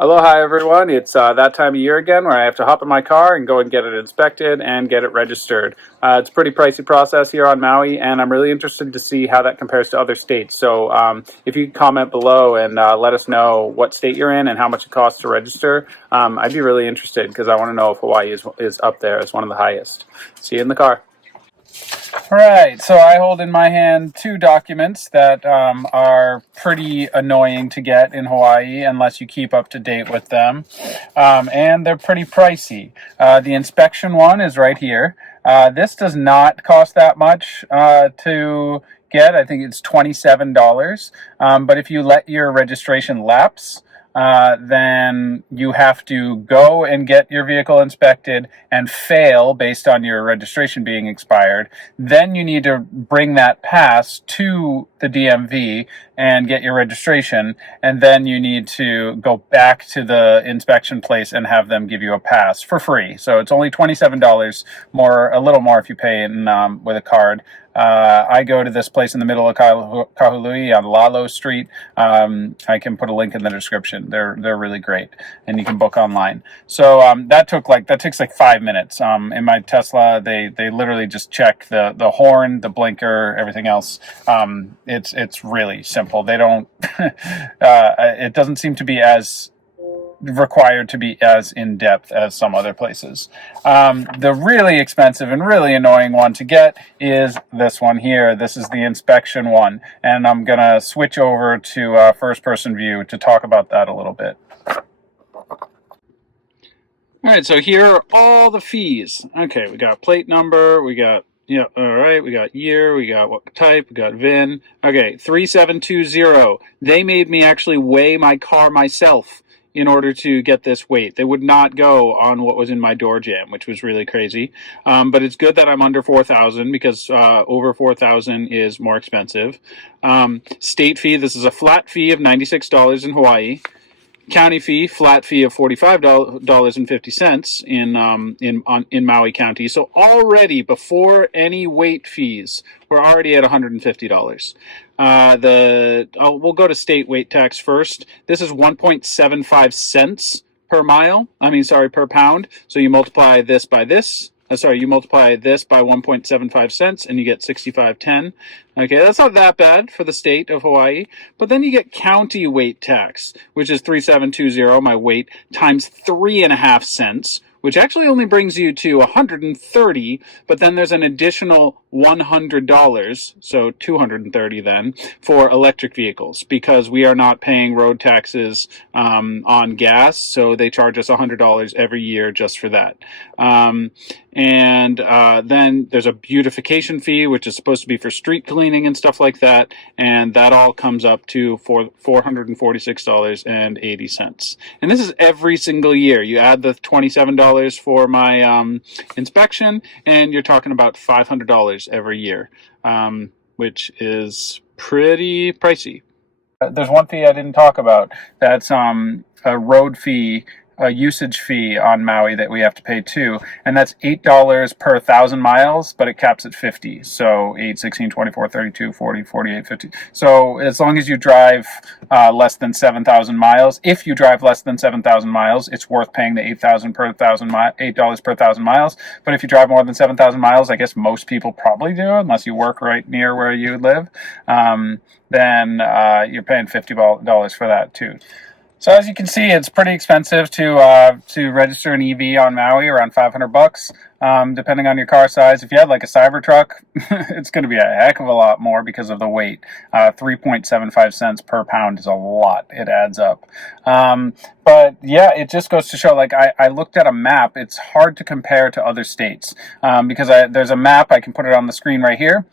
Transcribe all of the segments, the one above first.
Aloha everyone, it's that time of year again where I have to hop in my car and go and get it inspected and get it registered. It's a pretty pricey process here on Maui, and I'm really interested to see how that compares to other states. So if you could comment below and let us know what state you're in and how much it costs to register, I'd be really interested because I want to know if Hawaii is up there as one of the highest. See you in the car. Right, so I hold in my hand two documents that are pretty annoying to get in Hawaii unless you keep up to date with them, and they're pretty pricey. The inspection one is right here. This does not cost that much to get. I think it's $27, but if you let your registration lapse, then you have to go and get your vehicle inspected and fail based on your registration being expired. Then you need to bring that pass to the DMV and get your registration, and then you need to go back to the inspection place and have them give you a pass for free. So it's only $27 more, a little more if you pay in with a card. I go to this place in the middle of Kahului on Lalo Street. I can put a link in the description. They're really great, and you can book online. So that takes like 5 minutes. In my Tesla, they literally just check the horn, the blinker, everything else. It's really simple. They don't. It doesn't seem to be as required to be as in-depth as some other places. The really expensive and really annoying one to get is this one here. This is the inspection one, and I'm gonna switch over to first-person view to talk about that a little bit. All right, so here are all the fees. Okay, we got plate number, we got all right, we got year, we got what type, we got VIN. Okay, 3720. They made me actually weigh my car myself in order to get this weight. They would not go on what was in my door jamb, which was really crazy. But it's good that I'm under 4,000 because over 4,000 is more expensive. State fee, this is a flat fee of $96 in Hawaii. County fee, flat fee of $45.50 in Maui County. So already before any weight fees, we're already at $150. We'll go to state weight tax first. This is 1.75 cents per mile. Per pound. So you multiply this by this. You multiply this by 1.75 cents and you get 65.10. Okay, that's not that bad for the state of Hawaii. But then you get county weight tax, which is 3720, my weight, times 3.5 cents, which actually only brings you to 130, but then there's an additional $100, so 230 then, for electric vehicles, because we are not paying road taxes on gas, so they charge us $100 every year just for that. Then there's a beautification fee, which is supposed to be for street cleaning and stuff like that, and that all comes up to $446.80. And this is every single year. You add the $27 for my inspection, and you're talking about $500 every year, which is pretty pricey. There's one fee I didn't talk about. That's a road fee, a usage fee on Maui that we have to pay too, and that's $8 per 1,000 miles, but it caps at 50. So 8, 16, 24, 32, 40, 48, 50. So as long as you drive less than 7,000 miles, if you drive less than 7,000 miles, it's worth paying the $8 per 1,000 miles. But if you drive more than 7,000 miles, I guess most people probably do, unless you work right near where you live, then you're paying $50 for that too. So as you can see, it's pretty expensive to register an EV on Maui, around $500, depending on your car size. If you have like a Cybertruck, it's going to be a heck of a lot more because of the weight. 3.75 cents per pound is a lot. It adds up. But yeah, it just goes to show, like, I looked at a map. It's hard to compare to other states because there's a map. I can put it on the screen right here.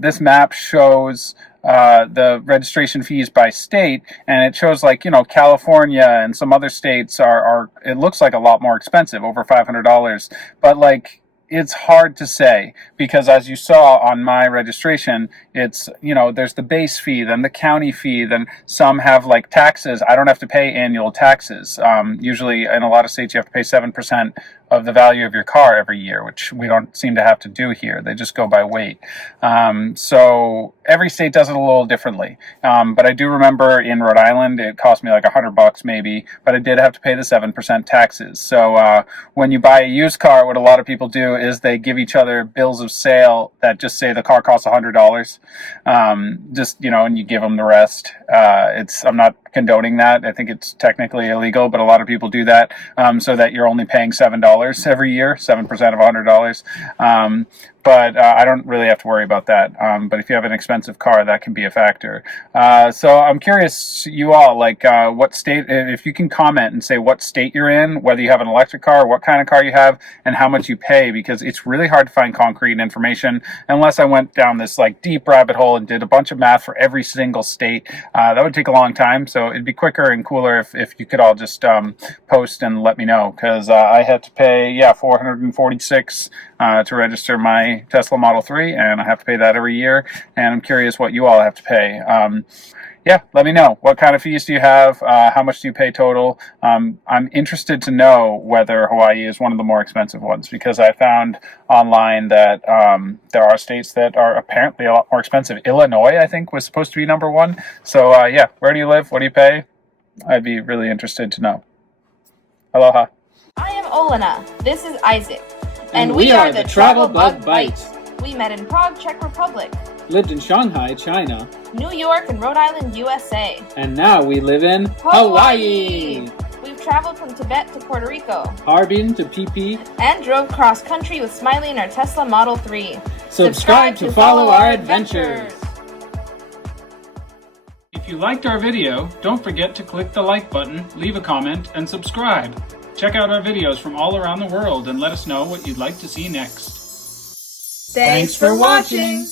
This map shows the registration fees by state, and it shows, like, California and some other states are it looks like a lot more expensive, over $500, but like, it's hard to say, because as you saw on my registration, it's, there's the base fee, then the county fee, then some have like taxes. I don't have to pay annual taxes. Usually in a lot of states you have to pay 7% of the value of your car every year, which we don't seem to have to do here. They just go by weight. So every state does it a little differently. But I do remember in Rhode Island, it cost me like $100 maybe, but I did have to pay the 7% taxes. So when you buy a used car, what a lot of people do is they give each other bills of sale that just say the car costs $100. And you give them the rest. I'm not condoning that. I think it's technically illegal, but a lot of people do that so that you're only paying $7 every year, 7% of $100. But I don't really have to worry about that. But if you have an expensive car, that can be a factor. So I'm curious, you all, what state, if you can comment and say what state you're in, whether you have an electric car, what kind of car you have, and how much you pay, because it's really hard to find concrete information unless I went down this deep rabbit hole and did a bunch of math for every single state. That would take a long time, so it'd be quicker and cooler if you could all just post and let me know, because I had to pay $446 to register my Tesla Model 3, and I have to pay that every year, and I'm curious what you all have to pay. Let me know. What kind of fees do you have? How much do you pay total? I'm interested to know whether Hawaii is one of the more expensive ones, because I found online that there are states that are apparently a lot more expensive. Illinois, I think, was supposed to be number one. So, where do you live? What do you pay? I'd be really interested to know. Aloha. I am Olena. This is Isaac. And we are the Travel Bug Bite. We met in Prague, Czech Republic. Lived in Shanghai, China. New York and Rhode Island, USA. And now we live in Hawaii. We've traveled from Tibet to Puerto Rico. Harbin to PP. And drove cross country with Smiley in our Tesla Model 3. Subscribe to follow our adventures. If you liked our video, don't forget to click the like button, leave a comment, and subscribe. Check out our videos from all around the world and let us know what you'd like to see next. Thanks for watching!